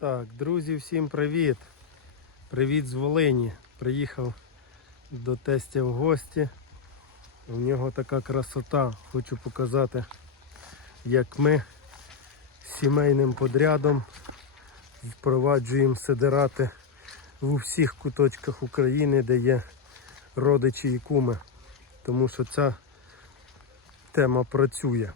Так, друзі, всім привіт! Привіт з Волині. Приїхав до тестя в гості. У нього така красота. Хочу показати, як ми сімейним подрядом впроваджуємо сидирати в усіх куточках України, де є родичі і куми. Тому що ця тема працює.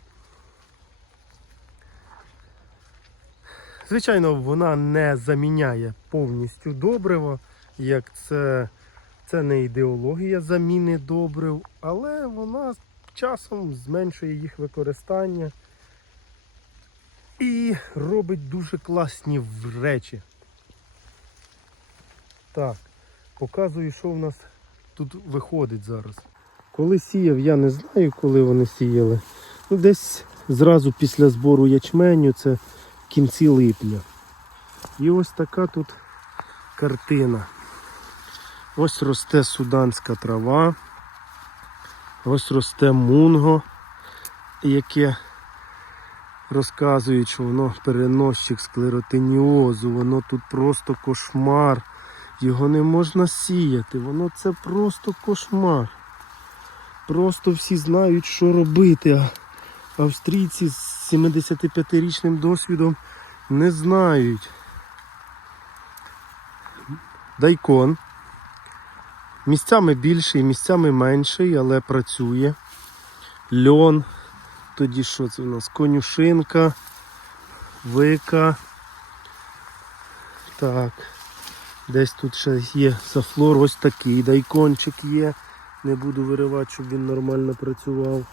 Звичайно, вона не заміняє повністю добриво, як це, це не ідеологія заміни добрив, але вона часом зменшує їх використання і робить дуже класні речі. Так, показую, що в нас тут виходить зараз. Коли сіяв, я не знаю, коли вони сіяли. Ну, десь зразу після збору ячменю, це кінці липня. І ось така тут картина. Ось росте суданська трава. Ось росте мунго, яке розказують, що воно переносчик склеротиніозу, воно тут просто кошмар. Його не можна сіяти, воно це просто кошмар. Просто всі знають, що робити. А австрійці з 75-річним досвідом не знають. Дайкон. Місцями більший, місцями менший, але працює. Льон. Тоді що це у нас? Конюшинка, вика. Так. Десь тут ще є сафлор, ось такий дайкончик є. Не буду виривати, щоб він нормально працював.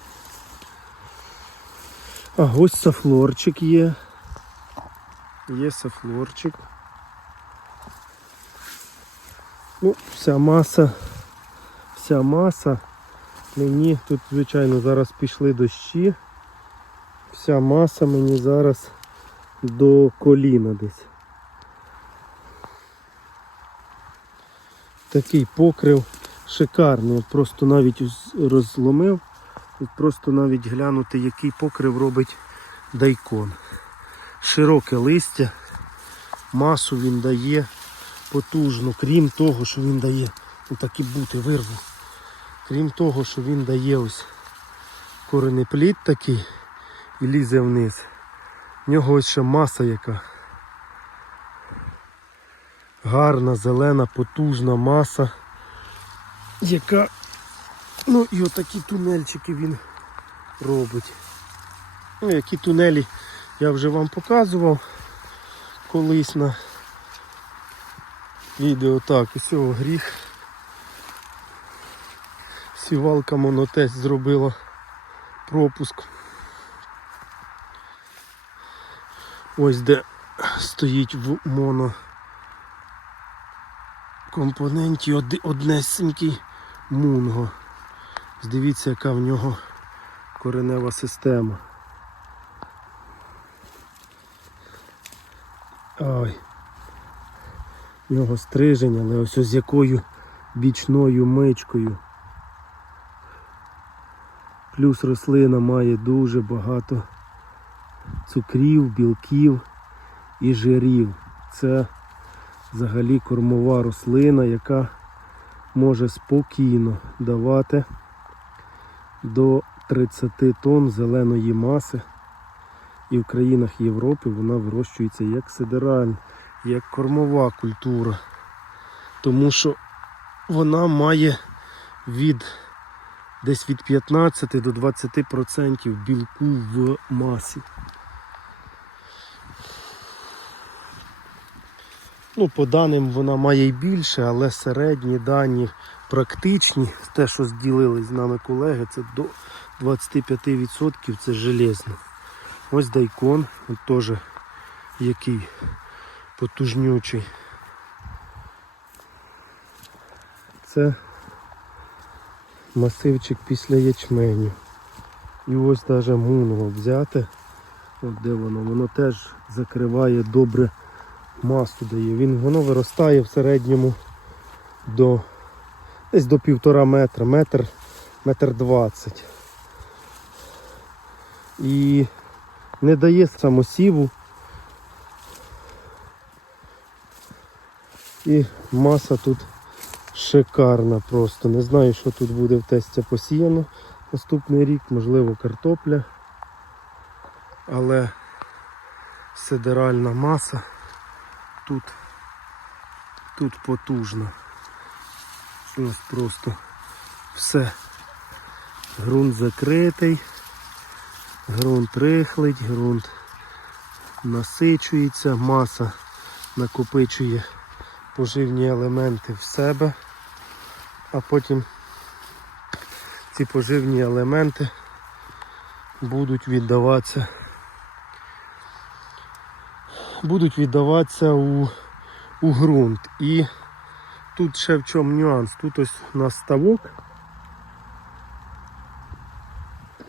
А ось сафлорчик є. Є сафлорчик. Ну, вся маса, вся маса. Мені тут, звичайно, зараз пішли дощі. Вся маса мені зараз до коліна десь. Такий покрив шикарний. Просто навіть розломив. От Просто навіть глянути, який покрив робить дайкон. Широке листя, масу він дає потужно, крім того, що він дає, ну так і бути, вирву. Крім того, що він дає ось коренеплід такий і лізе вниз. В нього ось ще маса яка. Гарна, зелена, потужна маса, яка, ну і отакі тунельчики він робить. Ну, які тунелі я вже вам показував колись на відео. Так, усього гріх. Сівалка монотест зробила пропуск. Ось де стоїть в моно компоненті од- однесенький мунго. Дивіться, яка в нього коренева система. Ой. В нього стрижень, але ось з якою бічною мичкою. Плюс рослина має дуже багато цукрів, білків і жирів. Це взагалі кормова рослина, яка може спокійно давати до 30 тонн зеленої маси. І в країнах Європи вона вирощується як сидеральна, як кормова культура. Тому що вона має від десь від 15 до 20% білку в масі. Ну, по даним вона має й більше, але середні дані практичні, те, що зділили з нами колеги, це до 25% це железно. Ось дайкон, от теж який потужнючий. Це масивчик після ячменю. І ось навіть мунго взяти, от де воно, воно теж закриває добре масу дає. Він, воно виростає в середньому до десь до півтора метра, метр, метр двадцять. І не дає самосіву, І маса тут шикарна просто. Не знаю, що тут буде в тесті посіяно наступний рік, можливо, картопля. Але сидеральна маса тут, тут потужна. Ось просто все. Грунт закритий, ґрунт рихлить, ґрунт насичується, маса накопичує поживні елементи в себе, а потім ці поживні елементи будуть віддаватися будуть віддаватися у, у ґрунт. І тут ще в чому нюанс. Тут ось у нас ставок.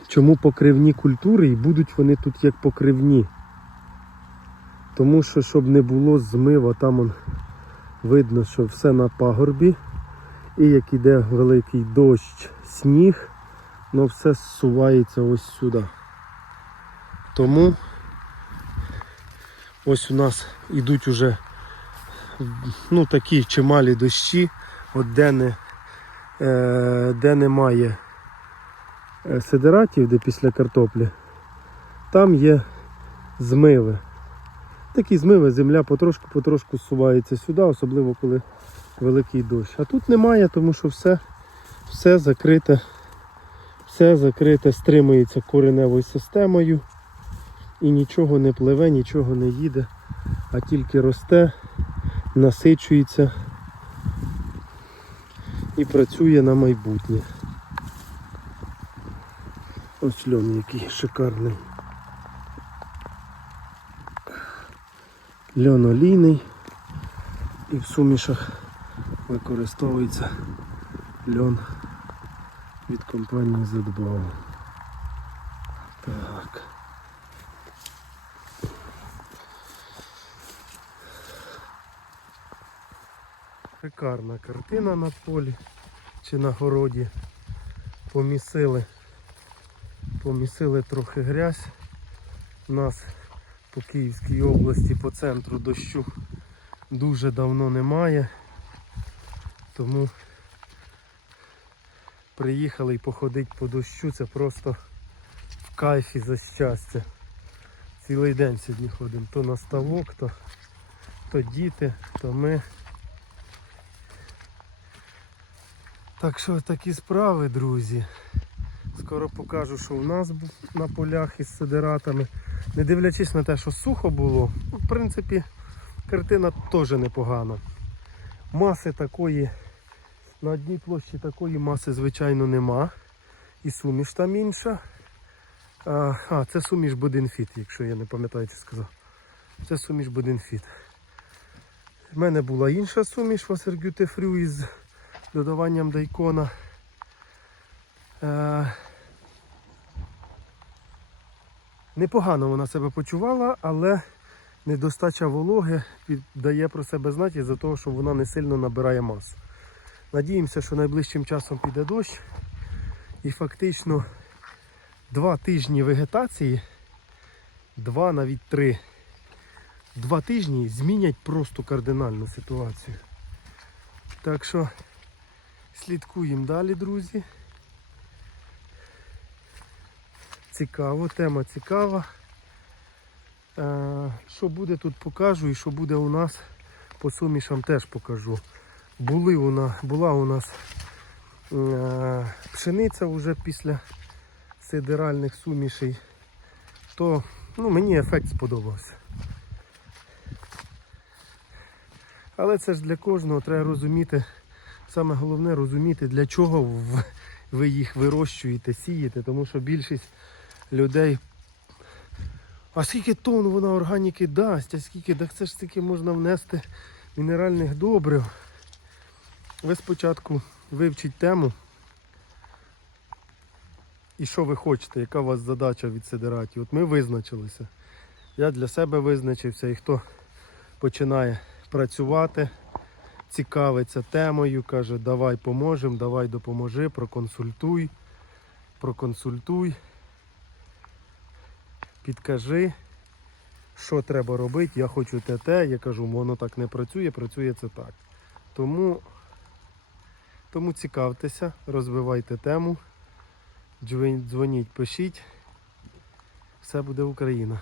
Чому покривні культури і будуть вони тут як покривні? Тому що, щоб не було змива, там он видно, що все на пагорбі. І як іде великий дощ, сніг, воно все зсувається ось сюди. Тому ось у нас йдуть уже ну, такі чималі дощі, от де, не, е, де немає е, сидератів, де після картоплі, там є змиви. Такі змиви, земля потрошку-потрошку зсувається сюди, особливо коли великий дощ. А тут немає, тому що все, все закрите, все закрите, стримується кореневою системою і нічого не пливе, нічого не їде, а тільки росте, насичується і працює на майбутнє. Ось льон який шикарний. Льон олійний і в сумішах використовується льон від компанії Задбау. Так. Шикарна картина на полі чи на городі. Помісили, помісили трохи грязь. У нас по Київській області по центру дощу дуже давно немає. Тому приїхали і походити по дощу, це просто в кайфі за щастя. Цілий день сьогодні ходимо. То на ставок, то, то діти, то ми. Так що такі справи, друзі. Скоро покажу, що у нас бу- на полях із сидератами. Не дивлячись на те, що сухо було, ну, в принципі, картина теж непогана. Маси такої, на одній площі такої маси, звичайно, нема. І суміш там інша. А, а це суміш Будинфіт, якщо я не пам'ятаю, чи сказав. Це суміш Будинфіт. У мене була інша суміш Wassergüte Früh із додаванням дайкона. Е, непогано вона себе почувала, але недостача вологи дає про себе знати із-за того, що вона не сильно набирає масу. Надіємося, що найближчим часом піде дощ і фактично два тижні вегетації, два навіть три, два тижні змінять просто кардинальну ситуацію. Так що слідкуємо далі, друзі. Цікаво, тема цікава. Е, Що буде тут покажу і що буде у нас по сумішам теж покажу. Були у нас, була у нас е, пшениця вже після сидеральних сумішей, то ну, мені ефект сподобався. Але це ж для кожного треба розуміти. Саме головне розуміти, для чого ви їх вирощуєте, сієте, тому що більшість людей. А скільки тонн вона органіки дасть, а скільки, так це ж стільки можна внести мінеральних добрив. Ви спочатку вивчіть тему. І що ви хочете, яка у вас задача від сидераті? От ми визначилися. Я для себе визначився і хто починає працювати, цікавиться темою, каже, давай поможемо, давай допоможи, проконсультуй, проконсультуй, підкажи. що треба робити, я хочу те те, я кажу, воно так не працює, працює це так. Тому, тому цікавтеся, розвивайте тему, дзвоніть, пишіть. Все буде Україна.